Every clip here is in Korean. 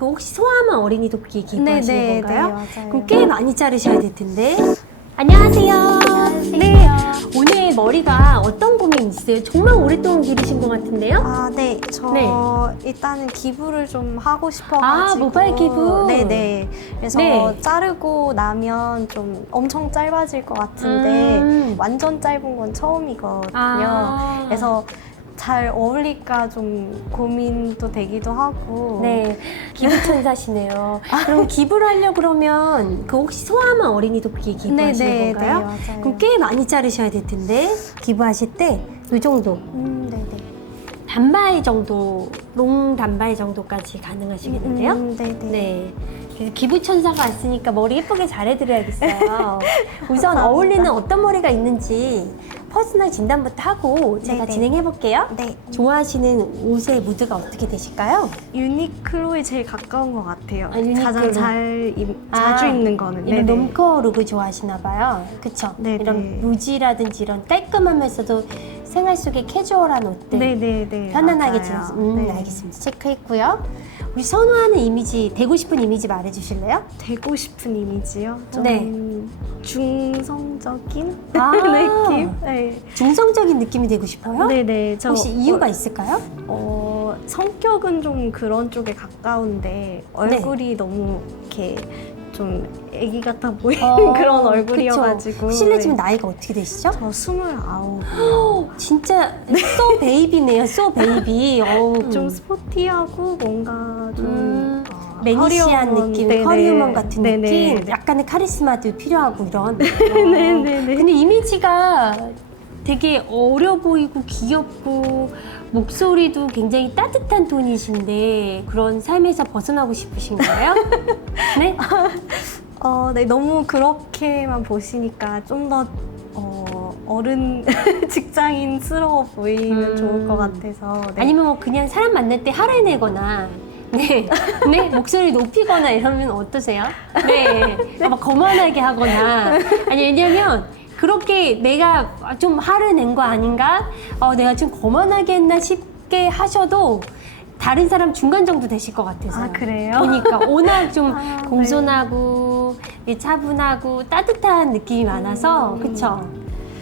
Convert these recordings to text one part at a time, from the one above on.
그 혹시 소아암 어린이 돕기 기부하시는 건가요? 네, 맞아요. 그럼 꽤 많이 자르셔야 될 텐데. 안녕하세요. 네. 오늘 머리가 어떤 고민 있어요? 정말 오랫동안 기르신 것 같은데요? 아, 네. 저 네. 일단은 기부를 좀 하고 싶어가지고. 아, 모발 기부? 네네. 그래서 네. 자르고 나면 좀 엄청 짧아질 것 같은데 완전 짧은 건 처음이거든요. 아. 그래서 잘 어울릴까 좀 고민도 되기도 하고. 네, 기부천사시네요. 그럼 기부를 하려고 그러면 그 혹시 소아암 어린이 돕기 기부하시는 건가요? 네, 맞아요. 그럼 꽤 많이 자르셔야 될 텐데 기부하실 때 이 정도 네네. 단바위 정도, 롱 단바위 정도까지 가능하시겠는데요? 네네. 네. 그래서 기부천사가 왔으니까 머리 예쁘게 잘해드려야겠어요. 우선 감사합니다. 어울리는 어떤 머리가 있는지 퍼스널 진단부터 하고 제가 네네. 진행해볼게요. 네. 좋아하시는 옷의 무드가 어떻게 되실까요? 유니클로에 제일 가까운 것 같아요. 아, 유니클로. 가장 자주 입는 거는. 이런 네네. 롬커 룩을 좋아하시나 봐요. 그쵸? 네네. 이런 무지라든지 이런 깔끔하면서도 생활 속의 캐주얼한 옷들 네네네. 편안하게 맞아요. 지내서 네. 알겠습니다. 체크했고요. 우리 선호하는 이미지, 되고 싶은 이미지 말해주실래요? 되고 싶은 이미지요? 좀 네. 중성적인 아. 느낌? 네. 중성적인 느낌이 되고 싶어요? 네네. 저 혹시 이유가 있을까요? 성격은 좀 그런 쪽에 가까운데 얼굴이 너무 이렇게 좀 애기 같아 보이는 그런 얼굴이어가지고. 그쵸. 실례지만 나이가 어떻게 되시죠? 저 29. 진짜 소 베이비네요, 소 베이비. 좀 스포티하고 뭔가 좀 매니시한 커리어먼, 느낌, 네네. 커리어먼 같은 네네. 느낌, 약간의 카리스마도 필요하고 이런. 네네네. 근데 이미지가 되게 어려 보이고 귀엽고 목소리도 굉장히 따뜻한 톤이신데 그런 삶에서 벗어나고 싶으신 거예요? 네? 네, 너무 그렇게만 보시니까 좀 더 어른 직장인스러워 보이면 좋을 것 같아서. 네. 아니면 뭐 그냥 사람 만날 때 화를 내거나 네, 네 목소리 높이거나 이러면 어떠세요? 네, 막 거만하게 하거나 아니 왜냐면 그렇게 내가 좀 화를 낸 거 아닌가? 내가 좀 거만하게 했나 싶게 하셔도 다른 사람 중간 정도 되실 것 같아서. 아, 그래요? 보니까 워낙 좀 아, 공손하고 차분하고 따뜻한 느낌이 많아서 그쵸?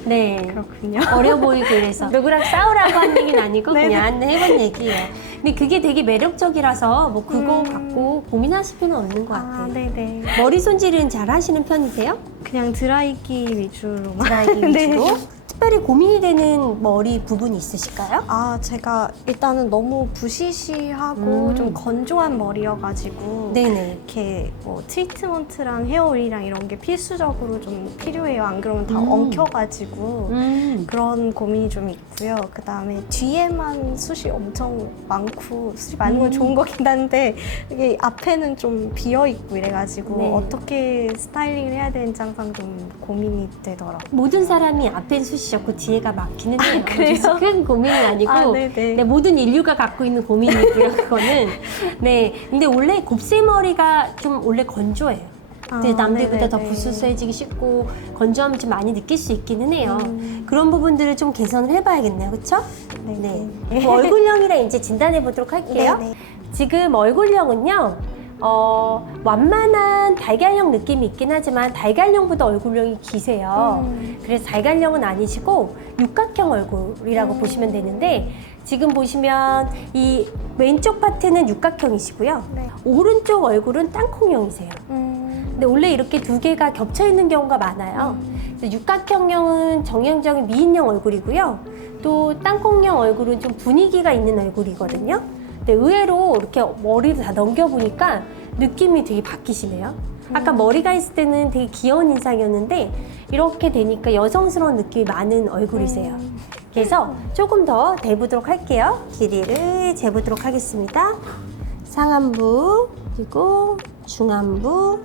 네. 그렇군요. 어려 보이고 이래서 누구랑 싸우라고 한 얘기는 아니고 네네. 그냥 해본 얘기예요. 근데 그게 되게 매력적이라서 뭐 그거 갖고 고민하실 필요는 없는 것 같아요. 네네. 머리 손질은 잘 하시는 편이세요? 그냥 드라이기 위주로만. 드라이기 네. 위주로? 특별히 고민이 되는 머리 부분이 있으실까요? 제가 일단은 너무 부시시하고 좀 건조한 머리여가지고 네네. 이렇게 뭐 트리트먼트랑 헤어오일이랑 이런 게 필수적으로 좀 필요해요. 안 그러면 다 엉켜가지고 그런 고민이 좀 있고요. 그 다음에 뒤에만 숱이 엄청 많고 숱이 많은 건 좋은 거긴 한데 이게 앞에는 좀 비어 있고 이래가지고 네. 어떻게 스타일링을 해야 되는지 항상 좀 고민이 되더라고요. 모든 사람이 앞엔 숱이 적고 뒤에가 막히는 해요. 그래요? 그래서 큰 고민은 아니고 네네. 네, 모든 인류가 갖고 있는 고민이고요. 그거는 네. 근데 원래 곱슬머리가 좀 원래 건조해요. 근데 남들보다 더 네네네. 부스스해지기 쉽고 건조함을 좀 많이 느낄 수 있기는 해요. 그런 부분들을 좀 개선을 해봐야겠네요. 그렇죠? 네네. 네. 얼굴형이랑 이제 진단해 보도록 할게요. 네네. 지금 얼굴형은요. 완만한 달걀형 느낌이 있긴 하지만 달걀형보다 얼굴형이 기세요. 그래서 달걀형은 아니시고 육각형 얼굴이라고 보시면 되는데 지금 보시면 이 왼쪽 파트는 육각형이시고요. 네. 오른쪽 얼굴은 땅콩형이세요. 근데 원래 이렇게 두 개가 겹쳐 있는 경우가 많아요. 그래서 육각형형은 정형적인 미인형 얼굴이고요. 또 땅콩형 얼굴은 좀 분위기가 있는 얼굴이거든요. 근데 의외로 이렇게 머리를 다 넘겨보니까 느낌이 되게 바뀌시네요. 아까 머리가 있을 때는 되게 귀여운 인상이었는데 이렇게 되니까 여성스러운 느낌이 많은 얼굴이세요. 그래서 조금 더 대보도록 할게요. 길이를 재보도록 하겠습니다. 상안부, 그리고 중안부,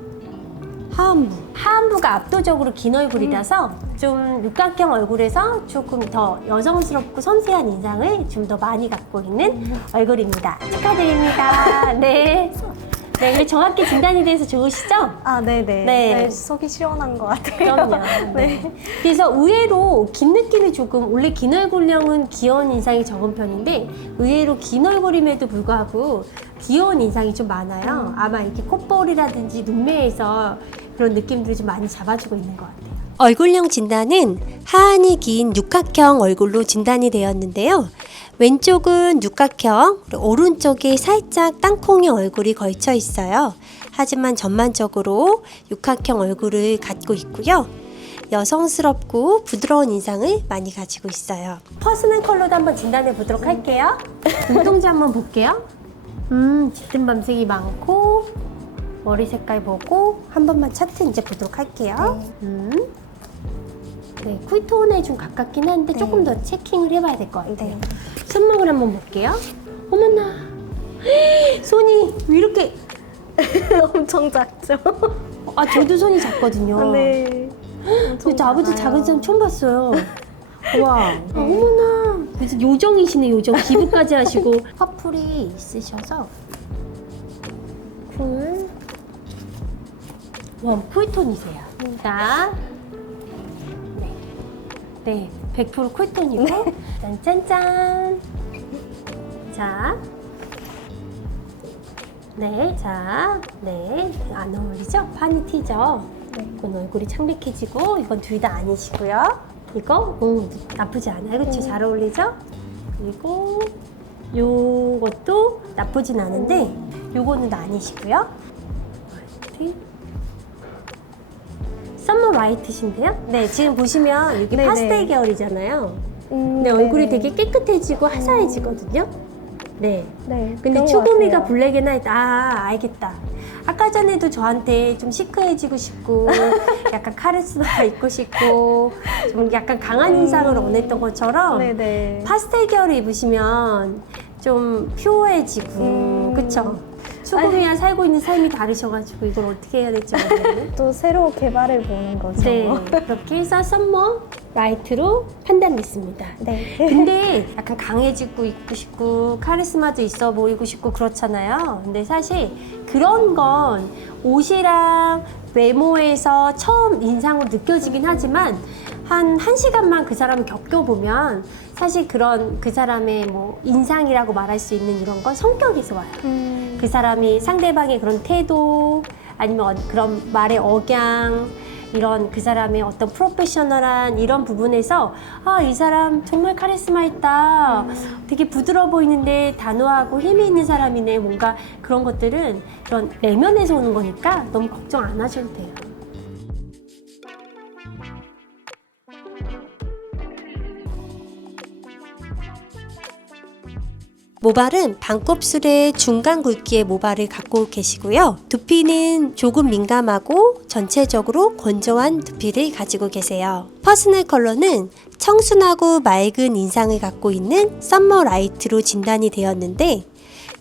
하안부. 하안부가 압도적으로 긴 얼굴이라서 좀 육각형 얼굴에서 조금 더 여성스럽고 섬세한 인상을 좀 더 많이 갖고 있는 얼굴입니다. 축하드립니다. 네. 네, 근데 정확히 진단이 돼서 좋으시죠? 아, 네네. 네. 네, 속이 시원한 것 같아요. 그럼요. 네. 그래서 의외로 긴 느낌이 조금, 원래 긴 얼굴형은 귀여운 인상이 적은 편인데 의외로 긴 얼굴임에도 불구하고 귀여운 인상이 좀 많아요. 아마 이렇게 콧볼이라든지 눈매에서 그런 느낌들이 좀 많이 잡아주고 있는 것 같아요. 얼굴형 진단은 하안이 긴 육각형 얼굴로 진단이 되었는데요. 왼쪽은 육각형, 그리고 오른쪽에 살짝 땅콩형 얼굴이 걸쳐 있어요. 하지만 전반적으로 육각형 얼굴을 갖고 있고요. 여성스럽고 부드러운 인상을 많이 가지고 있어요. 퍼스널 컬러도 한번 진단해 보도록 할게요. 눈동자 한번 볼게요. 짙은 밤색이 많고 머리 색깔 보고 한 번만 차트 이제 보도록 할게요. 네, 쿨톤에 좀 가깝긴 한데 네. 조금 더 체킹을 해봐야 될 것 같아요. 네. 손목을 한번 볼게요. 어머나, 손이 왜 이렇게? 엄청 작죠? 아, 저도 손이 작거든요. 네. 근데 아버지 작은 사람 처음 봤어요. 와, 어머나. 그래서 요정이시네, 요정. 기부까지 하시고. 퍼플이 있으셔서 쿨. 와, 쿨톤이세요. 자, 네, 100% 쿨톤이고. 짠짠짠. 자, 네, 자, 네, 안 어울리죠? 판이 튀죠? 네. 이건 얼굴이 창백해지고, 이건 둘 다 아니시고요. 이거, 나쁘지 않아요. 그렇죠? 잘 어울리죠? 그리고 요것도 나쁘진 않은데, 요거는 아니시고요. 썸머 라이트신데요? 네, 지금 보시면 이게 네네. 파스텔 계열이잖아요. 근데 얼굴이 되게 깨끗해지고 화사해지거든요. 네. 네. 근데 그런 것 추구미가 같아요. 블랙 앤 화이트. 아, 알겠다. 아까 전에도 저한테 좀 시크해지고 싶고 약간 카리스마 있고 싶고 좀 약간 강한 인상을 원했던 것처럼 네네. 파스텔 계열을 입으시면 좀 퓨어해지고 그쵸? 추구미와 살고 있는 삶이 다르셔가지고 이걸 어떻게 해야 될지 모르겠네. 또 새로 개발해 보는 거죠. 네, 그렇게 해서 썸머 라이트로 판단됐습니다. 네. 근데 약간 강해지고 있고 싶고 카리스마도 있어 보이고 싶고 그렇잖아요. 근데 사실 그런 건 옷이랑 외모에서 처음 인상으로 느껴지긴 하지만 한 1시간만 그 사람을 겪어보면 사실 그런 그 사람의 뭐 인상이라고 말할 수 있는 이런 건 성격에서 와요. 그 사람이 상대방의 그런 태도 아니면 그런 말의 억양 이런 그 사람의 어떤 프로페셔널한 이런 부분에서 아, 이 사람 정말 카리스마 있다. 되게 부드러워 보이는데 단호하고 힘이 있는 사람이네. 뭔가 그런 것들은 그런 내면에서 오는 거니까 너무 걱정 안 하셔도 돼요. 모발은 반곱슬의 중간 굵기의 모발을 갖고 계시고요. 두피는 조금 민감하고 전체적으로 건조한 두피를 가지고 계세요. 퍼스널 컬러는 청순하고 맑은 인상을 갖고 있는 썸머 라이트로 진단이 되었는데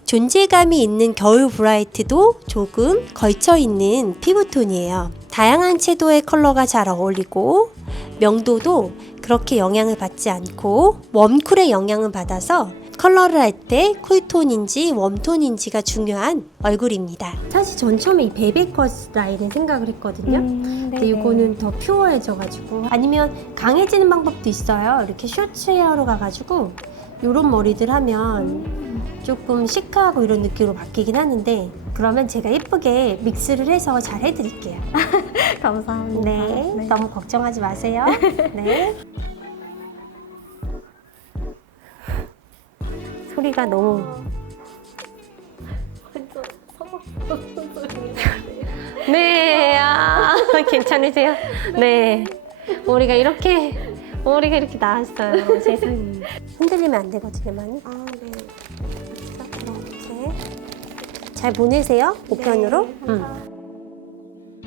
존재감이 있는 겨울 브라이트도 조금 걸쳐있는 피부톤이에요. 다양한 채도의 컬러가 잘 어울리고 명도도 그렇게 영향을 받지 않고 웜쿨의 영향을 받아서 컬러를 할 때 쿨톤인지 웜톤인지가 중요한 얼굴입니다. 사실 전 처음에 이 베이비컷 라인을 생각을 했거든요. 근데 이거는 더 퓨어해져가지고 아니면 강해지는 방법도 있어요. 이렇게 쇼츠 헤어로 가가지고 이런 머리들 하면 조금 시크하고 이런 느낌으로 바뀌긴 하는데 그러면 제가 예쁘게 믹스를 해서 잘 해드릴게요. 감사합니다. 네, 너무 걱정하지 마세요. 네. 소리가 너무 네, 아, 괜찮으세요? 네, 머리가 이렇게 나왔어요. 세상에. 흔들리면 안 되거든요, 많이. 아, 네. 이렇게 잘 보내세요, 우편으로. 네,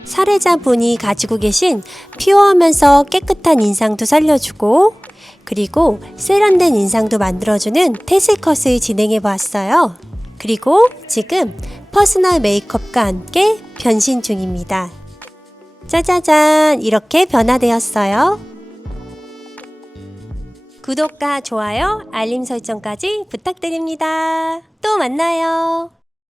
사례자분이 가지고 계신 퓨어하면서 깨끗한 인상도 살려주고 그리고 세련된 인상도 만들어주는 테슬컷을 진행해 보았어요. 그리고 지금 퍼스널 메이크업과 함께 변신 중입니다. 짜자잔, 이렇게 변화되었어요. 구독과 좋아요, 알림 설정까지 부탁드립니다. 또 만나요.